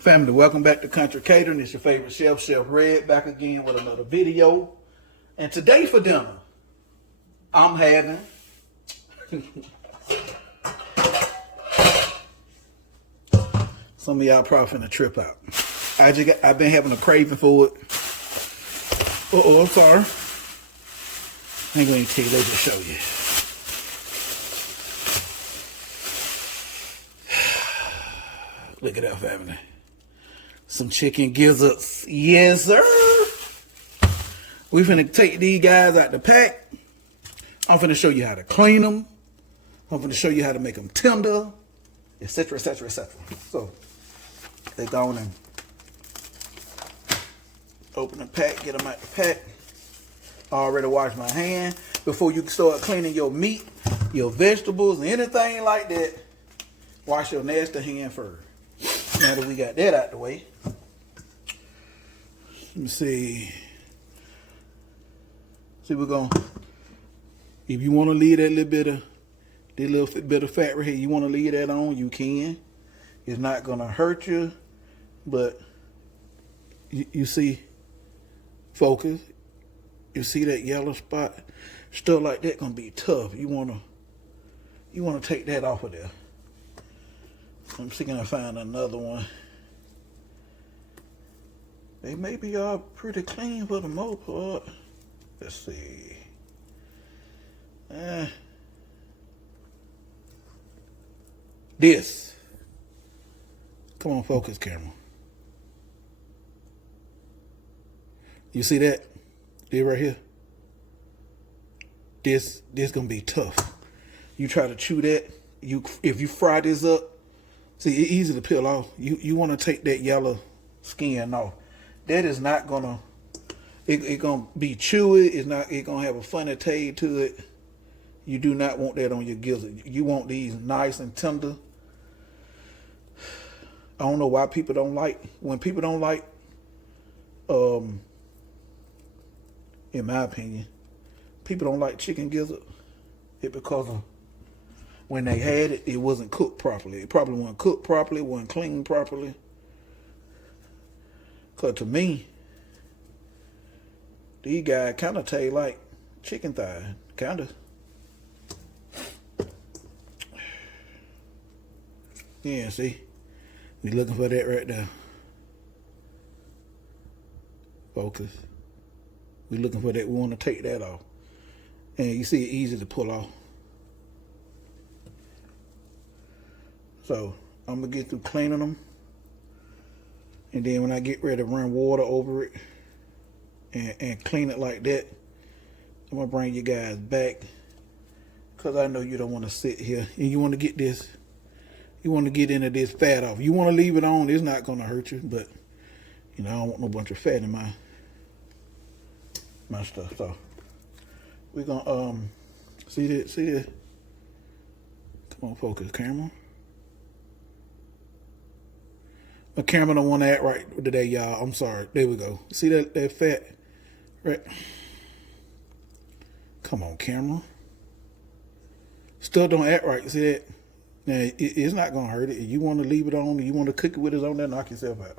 Family, welcome back to Country Catering. It's your favorite chef, Chef Red, back again with another video. And today for dinner, I'm having some of y'all probably finna trip out. I've been having a craving for it. I'm sorry. I ain't gonna tell you, let me just show you. Look at that, family. Some chicken gizzards. Yes, sir. We finna take these guys out the pack. I'm finna show you how to clean them. I'm finna show you how to make them tender, etc., etc., etc. So, they go on and open the pack, get them out the pack. I already washed my hand. Before you start cleaning your meat, your vegetables, and anything like that, wash your nasty hand first. Now that we got that out the way, let me see. See, we're gonna. If you want to leave that little bit of fat right here, you want to leave that on, you can. It's not gonna hurt you, but you see, focus. You see that yellow spot? Stuff like that gonna be tough. You wanna take that off of there. I'm see, can I find another one? They may be all pretty clean for the most part. Let's see. This. Come on, focus, camera. You see that? This right here. This gonna be tough. You try to chew that. If you fry this up. See, it's easy to peel off. You want to take that yellow skin off. That is not gonna. It gonna be chewy. It gonna have a funny taste to it. You do not want that on your gizzard. You want these nice and tender. I don't know why people don't like when people don't like. In my opinion, people don't like chicken gizzard. It because of. When they had it, it wasn't cooked properly. It probably wasn't cooked properly, wasn't cleaned properly. Because to me, these guys kind of taste like chicken thigh. Kind of. Yeah, see? We looking for that right there. Focus. We looking for that. We want to take that off. And you see it's easy to pull off. So I'm going to get through cleaning them. And then when I get ready to run water over it and clean it like that, I'm going to bring you guys back. Because I know you don't want to sit here. And you want to get this, you want to get into this fat off. You want to leave it on, it's not going to hurt you. But, you know, I don't want no bunch of fat in my stuff. So we're going to, see this? Come on, focus, camera. My camera don't want to act right today, y'all. I'm sorry. There we go. See that fat? Right. Come on, camera. Still don't act right. See that? Now, it's not going to hurt it. If you want to leave it on, you want to cook it with it on there, knock yourself out.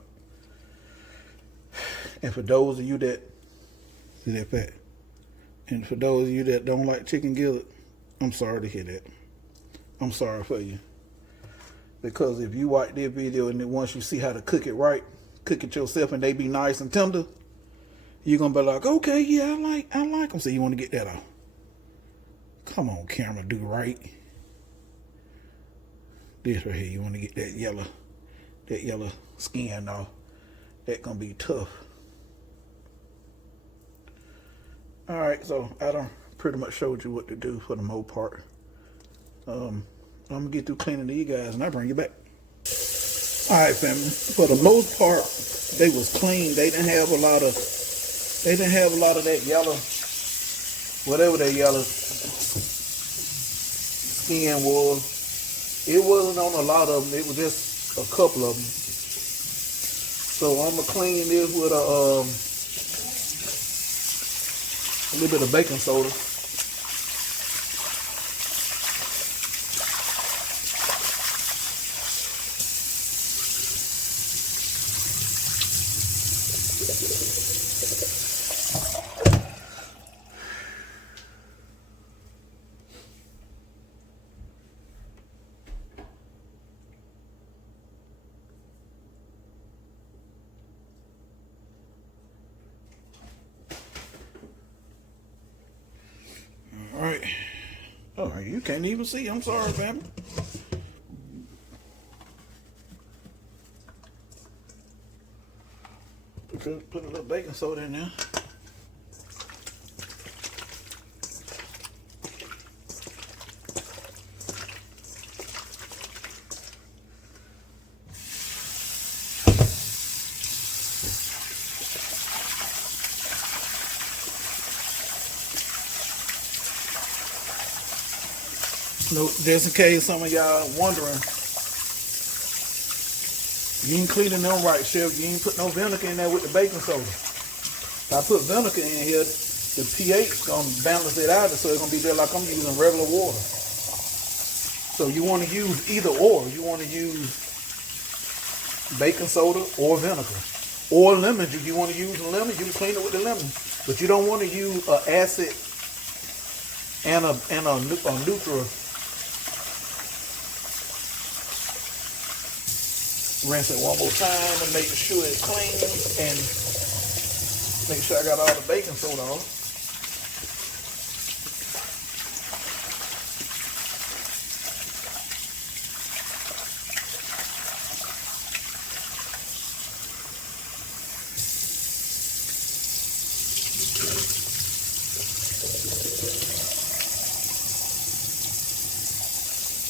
And for those of you that, see that fat? And for those of you that don't like chicken gizzard, I'm sorry to hear that. I'm sorry for you. Because if you watch this video and then once you see how to cook it right, cook it yourself and they be nice and tender, you're going to be like, okay, yeah, I like them. So you want to get that off. Come on, camera, do right. This right here, you want to get that yellow skin off. That's going to be tough. All right, so I done pretty much showed you what to do for the most part. I'm going to get through cleaning these guys and I'll bring you back. All right, family. For the most part, they was clean. They didn't have a lot of that yellow, whatever that yellow skin was. It wasn't on a lot of them. It was just a couple of them. So I'm going to clean this with a little bit of baking soda. sorry. You can't even see. I'm sorry, family. Put a little baking soda in there. No, just in case some of y'all wondering, you ain't cleaning them right, Chef. You ain't put no vinegar in there with the baking soda. If I put vinegar in here, the pH gonna balance it out, so it's gonna be just like I'm using regular water. So you want to use either or. You want to use baking soda or vinegar, or lemon juice. You want to use the lemon, you can clean it with the lemon, but you don't want to use an acid and a neutral. Rinse it one more time and make sure it's clean, and make sure I got all the baking soda on.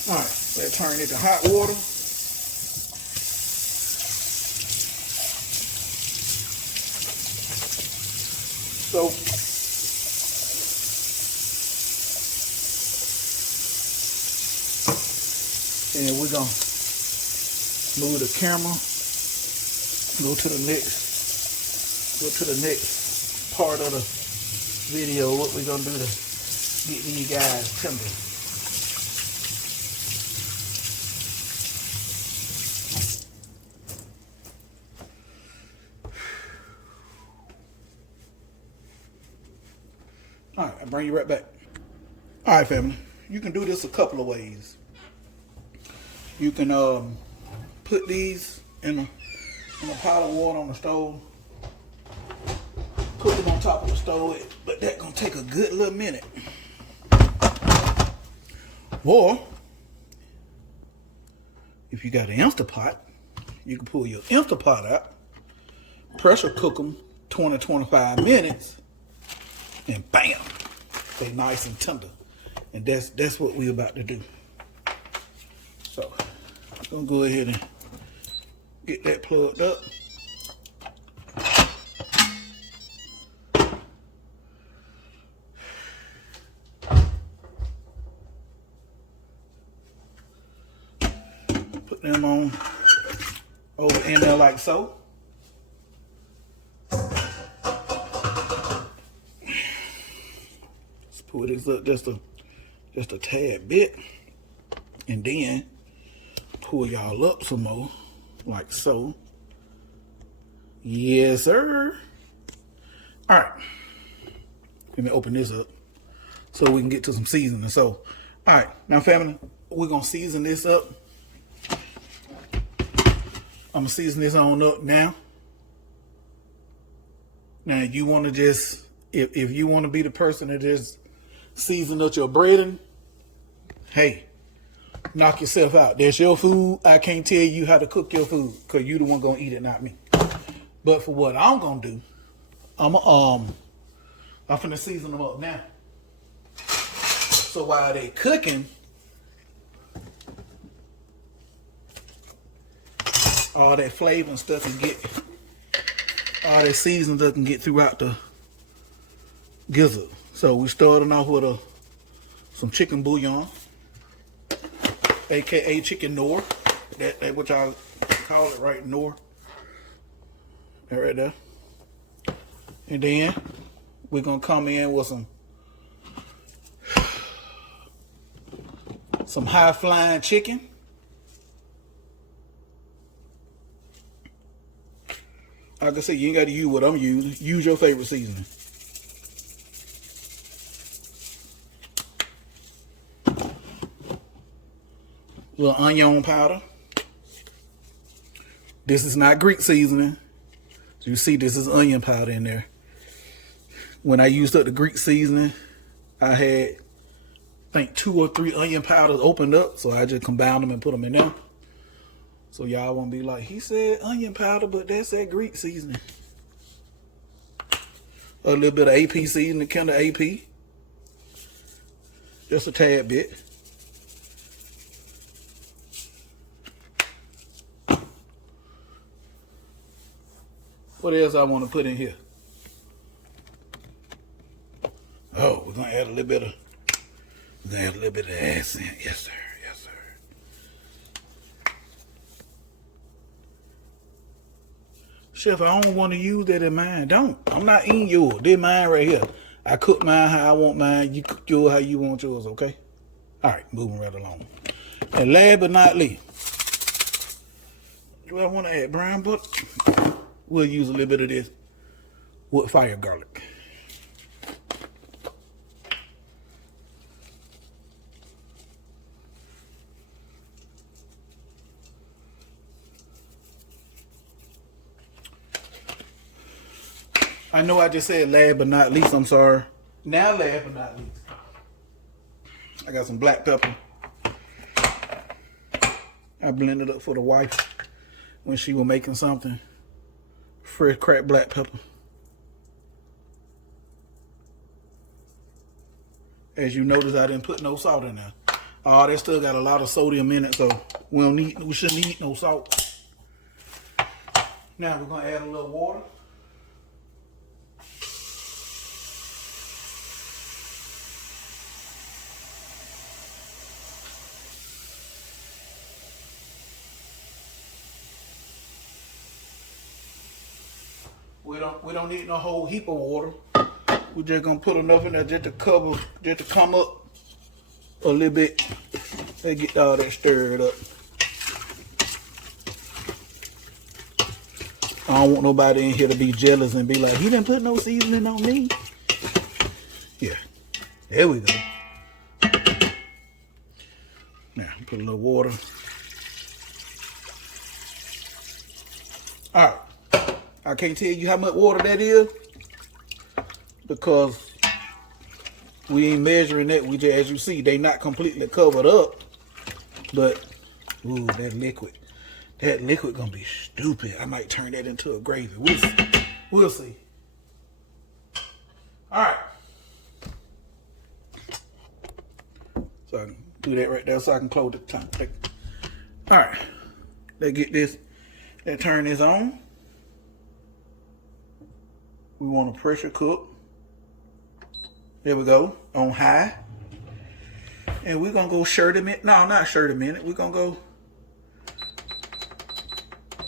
All right, let's turn it to hot water. So, and we're gonna move the camera, go to the next part of the video. What we're gonna do to get these guys tender. All right, I'll bring you right back. All right, family. You can do this a couple of ways. You can put these in a pot of water on the stove. Put them on top of the stove, but that's gonna take a good little minute. Or if you got an Instant Pot, you can pull your Instant Pot out, pressure cook them 20-25 minutes. And bam, they nice and tender, and that's what we're about to do. So I'm gonna go ahead and get that plugged up. Put them on over in there like so. Pull this up just a tad bit, and then pull y'all up some more, like so. Yes, sir. All right. Let me open this up so we can get to some seasoning. So, all right, now family, we're gonna season this up. I'm gonna season this on up now. Now you want to just, if you want to be the person that just season up your breading, hey, knock yourself out. That's your food. I can't tell you how to cook your food, because you the one gonna eat it, not me. But for what I'm gonna do, I'm finna season them up now. So while they cooking, all that flavor and stuff can get, all that seasoning stuff can get throughout the gizzard. So we starting off with some chicken bouillon, aka chicken noir. That what y'all call it, right? Noir. That right there. And then we're gonna come in with some high flying chicken. Like I said, you ain't got to use what I'm using. Use your favorite seasoning. Little onion powder. This is not Greek seasoning. So you see this is onion powder in there. When I used up the Greek seasoning, I had think 2 or 3 onion powders opened up, so I just combined them and put them in there. So y'all won't be like, he said onion powder, but that's that Greek seasoning. A little bit of AP seasoning, kind of AP. Just a tad bit. What else I want to put in here? Oh, we're gonna add a little bit of accent. Yes, sir. Yes, sir. Chef, I don't want to use that in mine. Don't. I'm not eating yours. This mine right here. I cook mine how I want mine. You cook yours how you want yours, okay? All right, moving right along. And last but not least, do I want to add brown butter? We'll use a little bit of this wood fire garlic. I know I just said last but not least, I'm sorry. Now last but not least, I got some black pepper. I blended up for the wife when she was making something. Fresh cracked black pepper. As you notice, I didn't put no salt in there. Oh, that still got a lot of sodium in it, so we shouldn't eat no salt. Now we're gonna add a little water. We don't need no whole heap of water. We're just gonna put enough in there just to cover, just to come up a little bit and get all that stirred up. I don't want nobody in here to be jealous and be like, he didn't put no seasoning on me. Yeah, there we go. Now put a little water. All right. I can't tell you how much water that is because we ain't measuring that. We just, as you see, they not completely covered up. But, ooh, that liquid gonna be stupid. I might turn that into a gravy. We'll see. We'll see. All right. So I can do that right there so I can close the tank. All right. Let's get this. Let's turn this on. We want to pressure cook. There we go, on high. And we're gonna go 30 minutes. No, not 30 minutes. We're gonna go,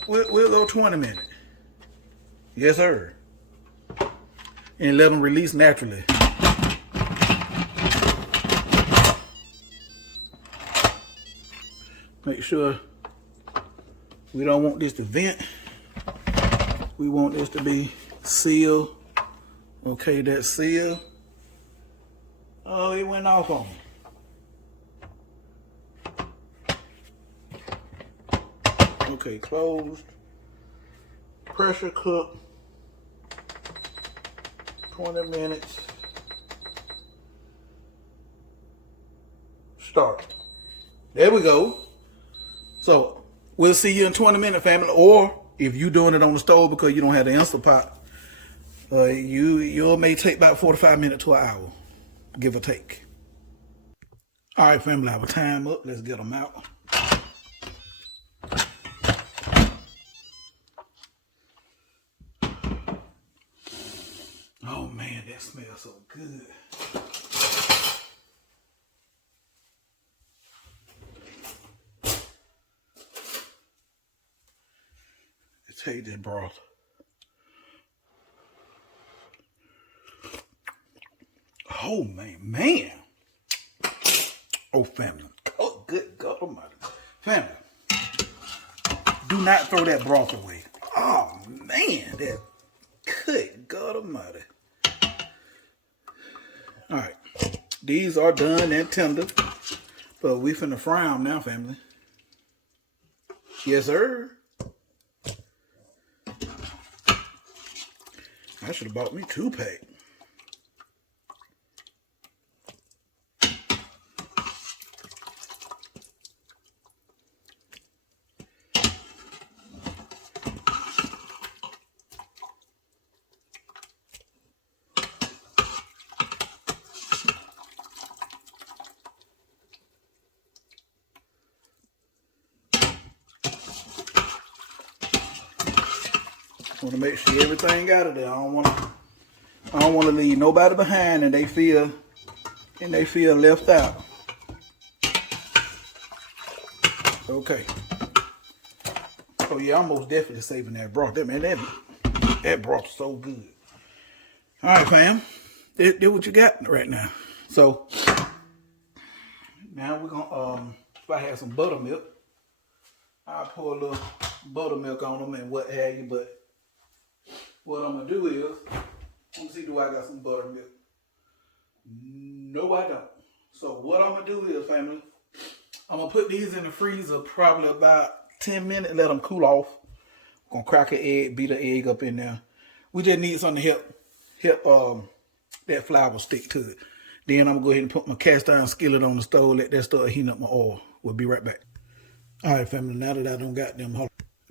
we'll go 20 minutes. Yes, sir. And let them release naturally. Make sure we don't want this to vent. We want this to be sealed. Okay, that's sealed. Oh, it went off on me. Okay, closed. Pressure cook. 20 minutes. Start. There we go. So, we'll see you in 20 minutes, family. Or, if you're doing it on the stove because you don't have the Instant Pot, you may take about 45 minutes to an hour, give or take. All right, family, our time up. Let's get them out. Oh man, that smells so good. Let's take that broth. Oh man. Oh family. Oh good God Almighty. Family. Do not throw that broth away. Oh man, that good God Almighty. Alright. These are done and tender. But we finna fry them now, family. Yes, sir. I should have bought me 2-pack. Want to make sure everything out of there. I don't want to leave nobody behind and they feel left out. Okay. Oh yeah, I'm most definitely saving that broth. That broth's so good. All right, fam. That's what you got right now. So now we're gonna if I had some buttermilk, I'll pour a little buttermilk on them and what have you. But what I'm gonna do is, let me see, do I got some buttermilk? No, I don't. So what I'm gonna do is, family, I'm gonna put these in the freezer probably about 10 minutes, let them cool off. I'm gonna crack an egg, beat an egg up in there. We just need something to help that flour stick to it. Then I'm gonna go ahead and put my cast iron skillet on the stove, let that start heating up my oil. We'll be right back. All right, family, now that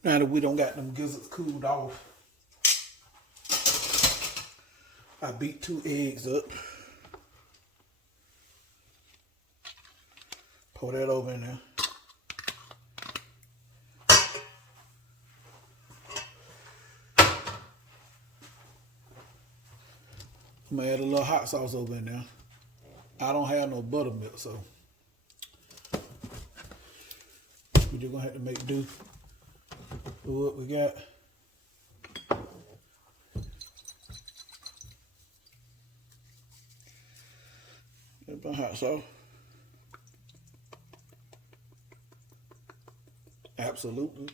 now that we don't got them gizzards cooled off, I beat 2 eggs up. Pour that over in there. I'm gonna add a little hot sauce over in there. I don't have no buttermilk, so we're just gonna have to make do with what we got. That's my hot sauce. Absolutely.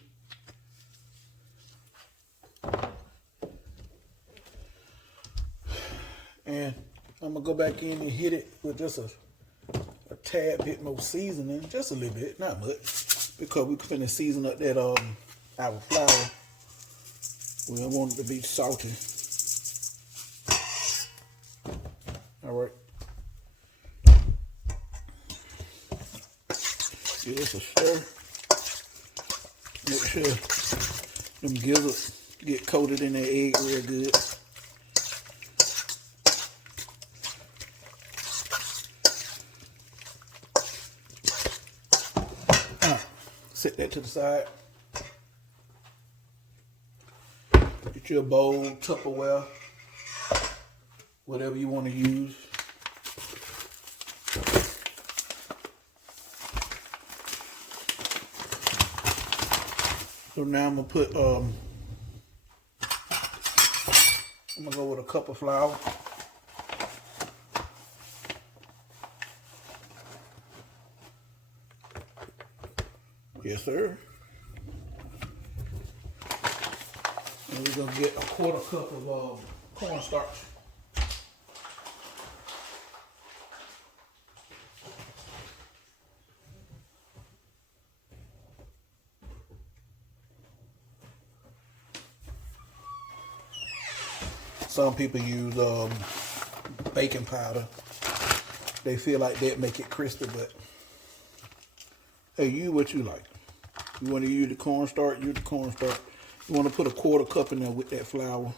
And I'm gonna go back in and hit it with just a tad bit more seasoning, just a little bit, not much, because we're finna season up that our flour. We don't want it to be salty. All right. Give this a stir. Make sure them gizzards get coated in that egg real good. Set that to the side. Get your bowl, Tupperware, whatever you want to use. So now I'm gonna put I'm gonna go with a cup of flour. Yes, sir. And we're gonna get a 1/4 cup of cornstarch. Some people use baking powder. They feel like that make it crispy, but hey, use what you like. You want to use the cornstarch, use the cornstarch. You want to put a 1/4 cup in there with that flour.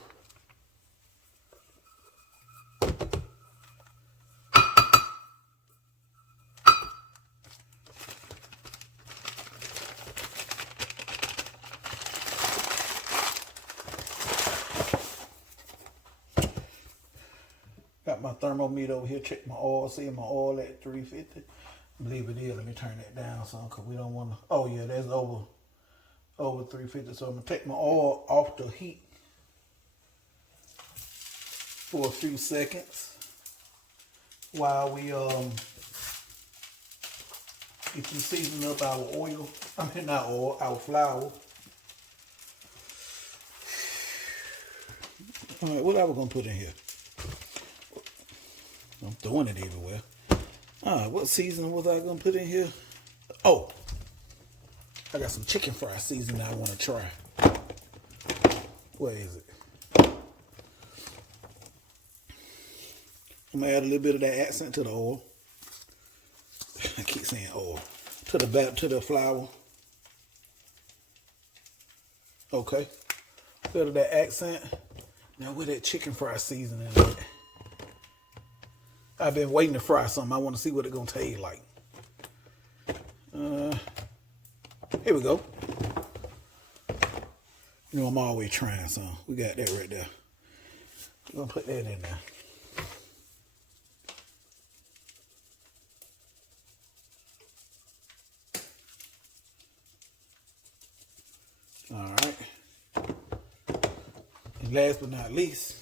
Got my thermometer over here, check my oil, see my oil at 350. I believe it is. Let me turn that down some because we don't want to. Oh yeah, that's over 350. So I'm gonna take my oil off the heat for a few seconds while we get you seasoning up our oil. I mean not oil, our flour. All right, what are we gonna put in here? I'm throwing it everywhere. All right, what seasoning was I gonna put in here? Oh, I got some chicken fry seasoning I want to try. Where is it? I'm gonna add a little bit of that accent to the oil. I keep saying oil. To the flour. Okay. A bit of that accent. Now with that chicken fry seasoning in it. I've been waiting to fry something. I want to see what it's gonna taste like. Here we go. You know, I'm always trying some. We got that right there. We're going to put that in there. All right. And last but not least,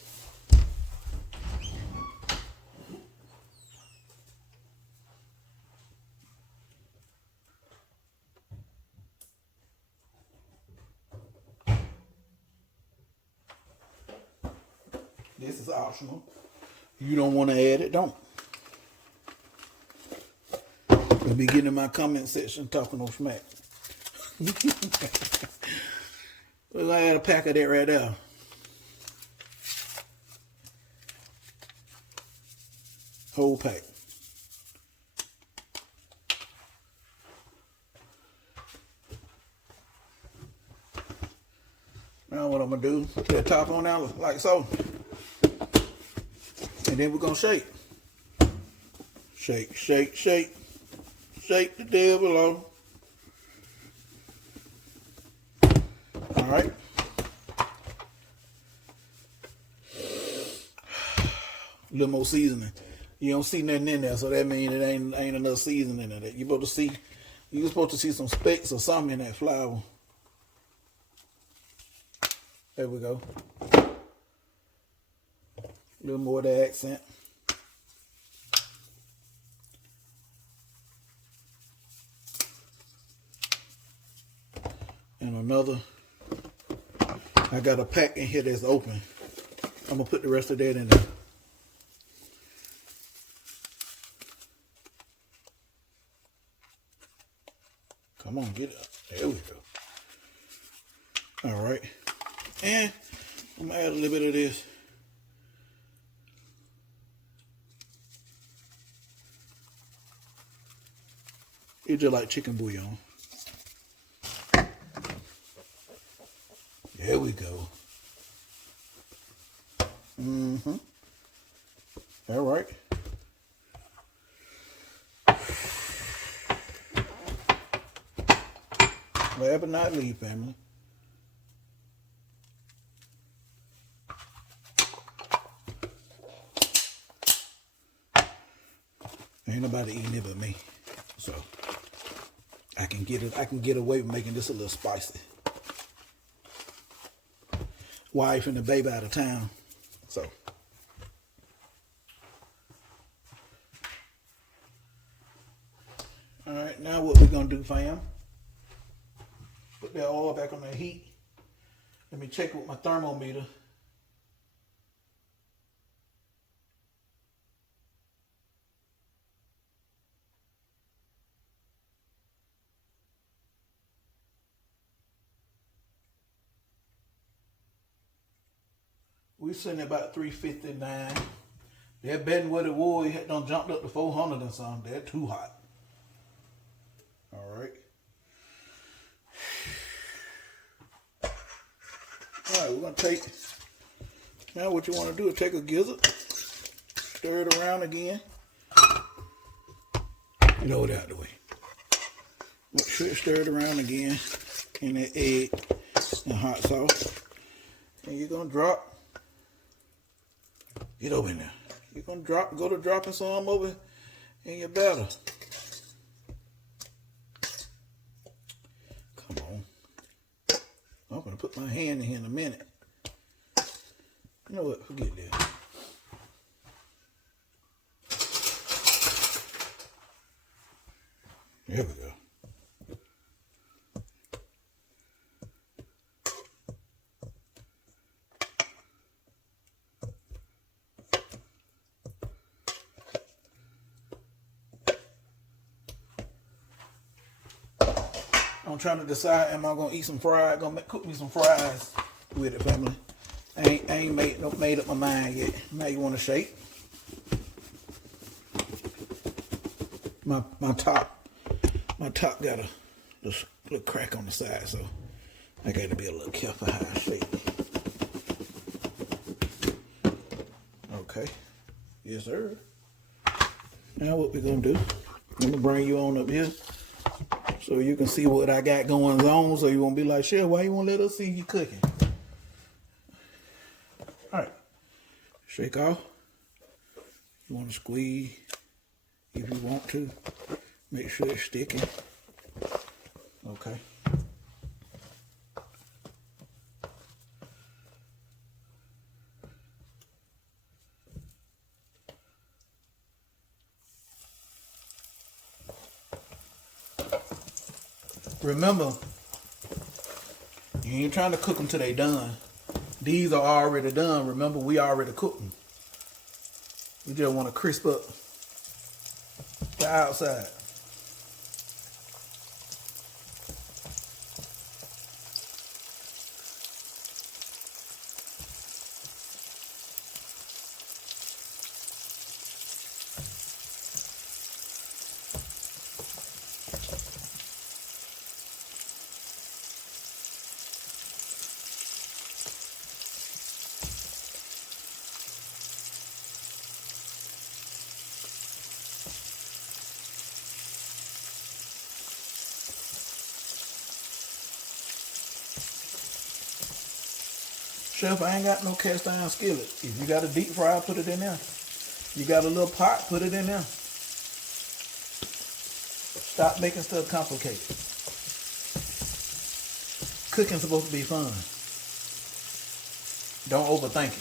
this is optional. You don't want to add it, don't. You'll be getting in my comment section talking no smack. We're going to add a pack of that right there. Whole pack. Now what I'm going to do, put that top on now like so. And then we're going to shake. Shake, shake, shake. Shake the devil off. All right. A little more seasoning. You don't see nothing in there, so that means it ain't enough seasoning in it. You're supposed to see some specks or something in that flour. There we go. A little more of the accent. And another, I got a pack in here that's open. I'm gonna put the rest of that in there. Come on, get it up. There we go. All right. And I'm gonna add a little bit of this. It's just like chicken bouillon. There we go. Mm-hmm. All right. Last but not least, family. Ain't nobody eating it but me. So I can get away with making this a little spicy. Wife and the baby out of town. So all right, now what we're gonna do, fam? Put that oil back on the heat. Let me check with my thermometer. We sitting at about 359. That better than what it was. It had done jumped up to 400 and something. That's too hot. All right. All right, we're gonna take. Now, what you want to do is take a gizzard, stir it around again. Get over out of the way. Make sure it's stirred around again in that egg and hot sauce. And you're gonna drop. Get over in there. You're gonna go to dropping some over in your batter. Come on. I'm gonna put my hand in here in a minute. You know what? Forget that. There we go. I'm trying to decide, am I gonna eat some fries? Cook me some fries with it, family. I ain't made up my mind yet. Now you want to shake. My top got a little crack on the side, so I got to be a little careful how I shake. Okay, yes sir. Now what we're gonna do? I'm gonna bring you on up here, so you can see what I got going on, so you won't be like, Chef, why you won't let us see you cooking? All right, shake off. You want to squeeze if you want to. Make sure it's sticking. Okay. Remember, you ain't trying to cook them till they done. These are already done. Remember, we already cooked them. We just want to crisp up the outside. Chef, I ain't got no cast iron skillet. If you got a deep fryer, put it in there. You got a little pot, put it in there. Stop making stuff complicated. Cooking's supposed to be fun. Don't overthink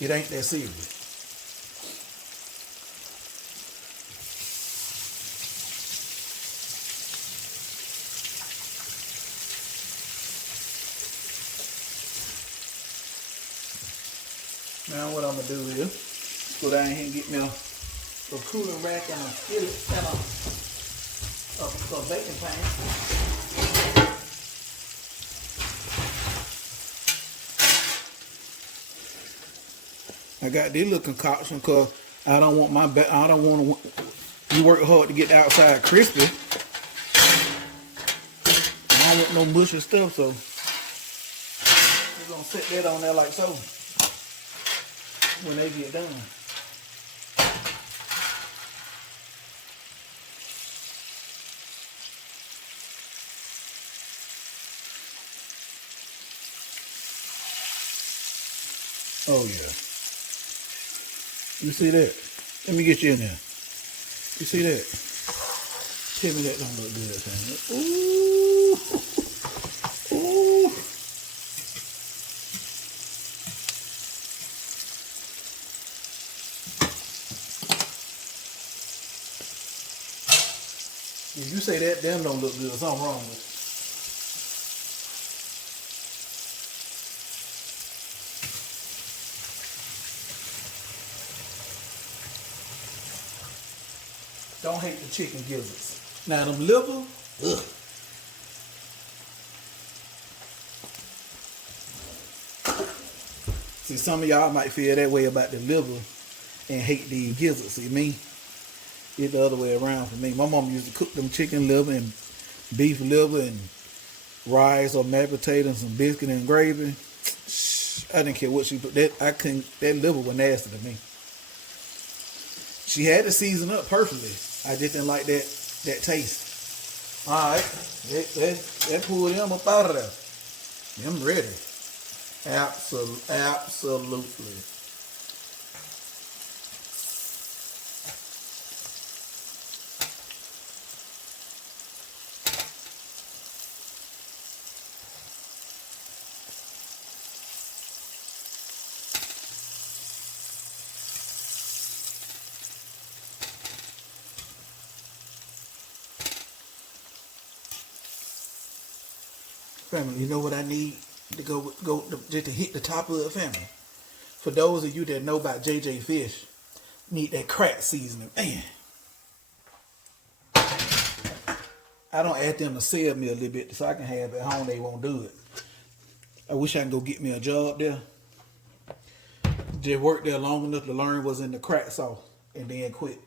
it. It ain't that serious. Now what I'm gonna do is go down here and get me a cooling rack and a skillet and a baking pan. I got this little concoction because I don't want you work hard to get the outside crispy. I don't want no mushy stuff, so we're gonna set that on there like so. When they get done. Oh yeah. You see that? Let me get you in there. You see that? Tell me that don't look good, fam. Ooh. Ooh. If you say that damn don't look good, something wrong with it. Don't hate the chicken gizzards. Now them liver, ugh. See, some of y'all might feel that way about the liver and hate the gizzards. See me? It's the other way around for me. My mom used to cook them chicken liver and beef liver and rice or mashed potatoes and some biscuit and gravy. I didn't care what she put. That liver was nasty to me. She had to season up perfectly. I just didn't like that taste. All right, that pulled them up out of there. I'm ready. Absolutely. Family, you know what I need to go just to hit the top of the family? For those of you that know about JJ Fish, need that crack seasoning. Man, I don't ask them to sell me a little bit so I can have it at home. They won't do it. I wish I can go get me a job there. Just work there long enough to learn what's in the crack sauce and then quit.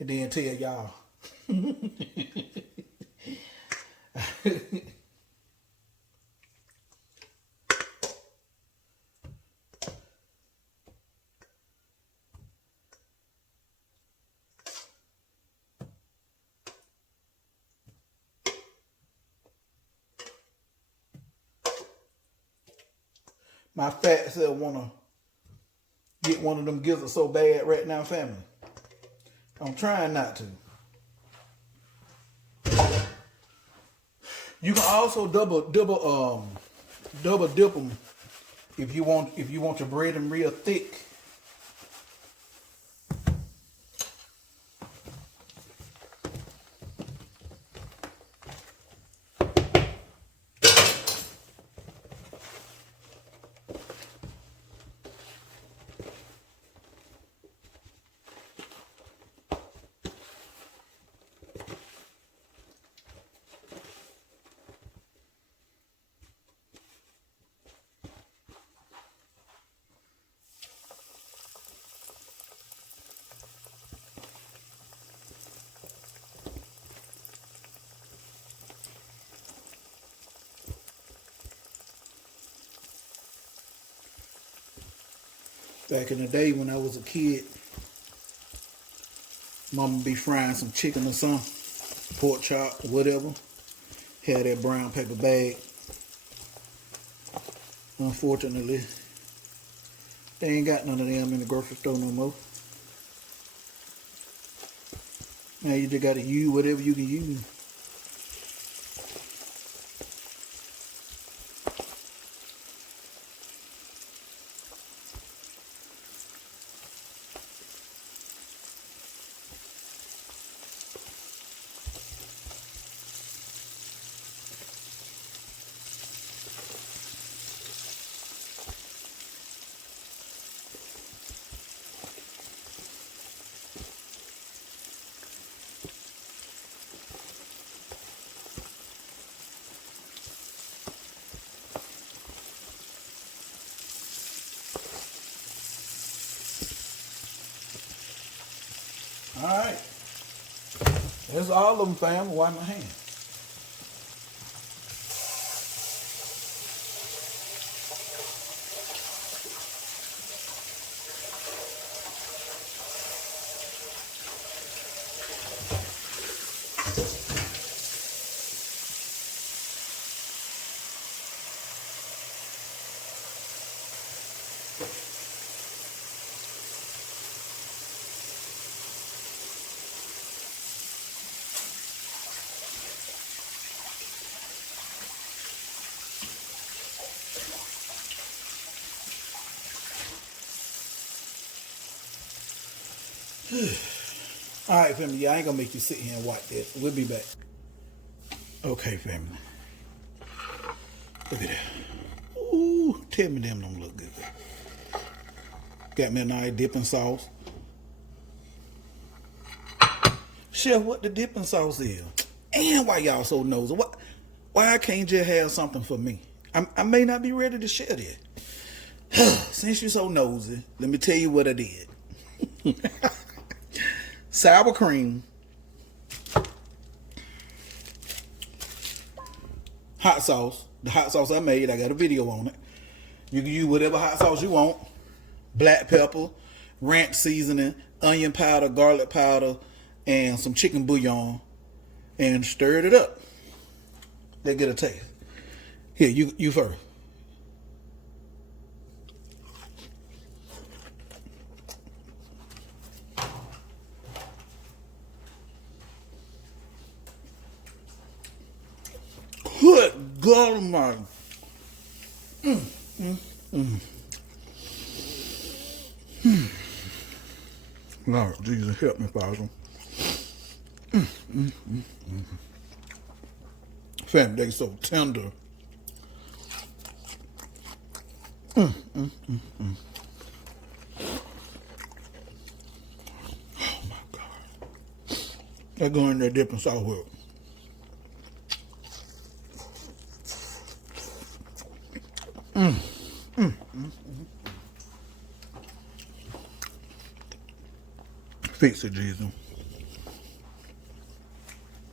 And then tell y'all. My fat self wanna get one of them gizzards so bad right now, family. I'm trying not to. You can also double dip them if you want your bread them real thick. Back in the day when I was a kid, Mama be frying some chicken or something, pork chop or whatever. Had that brown paper bag. Unfortunately, they ain't got none of them in the grocery store no more. Now you just gotta use whatever you can use. All right, that's all of them, fam. Wipe my hands. All right, family. Yeah, I ain't gonna make you sit here and watch this. We'll be back. Okay, family. Look at that. Ooh, tell me them don't look good. Got me a nice dipping sauce. Chef, what the dipping sauce is? And why y'all so nosy? Why I can't just have something for me? I may not be ready to share this. Since you're so nosy, let me tell you what I did. Sour cream, hot sauce. The hot sauce I made, I got a video on it. You can use whatever hot sauce you want. Black pepper, ranch seasoning, onion powder, garlic powder, and some chicken bouillon. And stir it up. They get a taste. Here, you first. Good God Almighty. Lord Jesus, help me, Father. Family, they so tender. Oh my God. They're going there dipping sauce with it. Fix it, Jesus.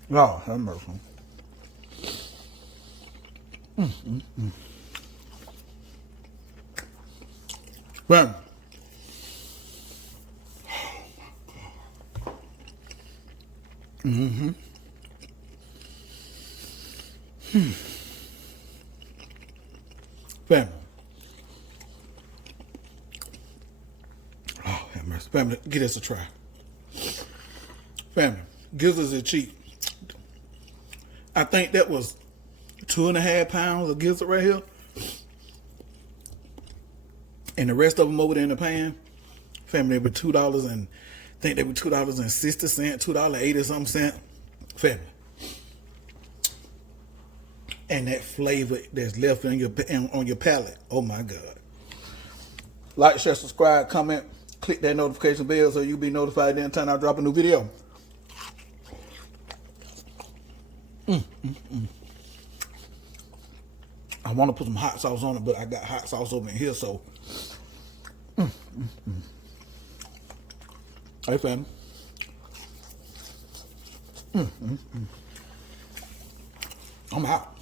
Lord, have mercy. Family. Family. Family, give this a try. Family, gizzards are cheap. I think that was 2.5 pounds of gizzard right here. And the rest of them over there in the pan, family, they were $2 and I think they were $2.60, $2.80 something cent. Family. And that flavor that's left on your palate. Oh my God. Like, share, subscribe, comment, click that notification bell so you'll be notified anytime I drop a new video. I want to put some hot sauce on it, but I got hot sauce over in here, so. Hey, fam. I'm out.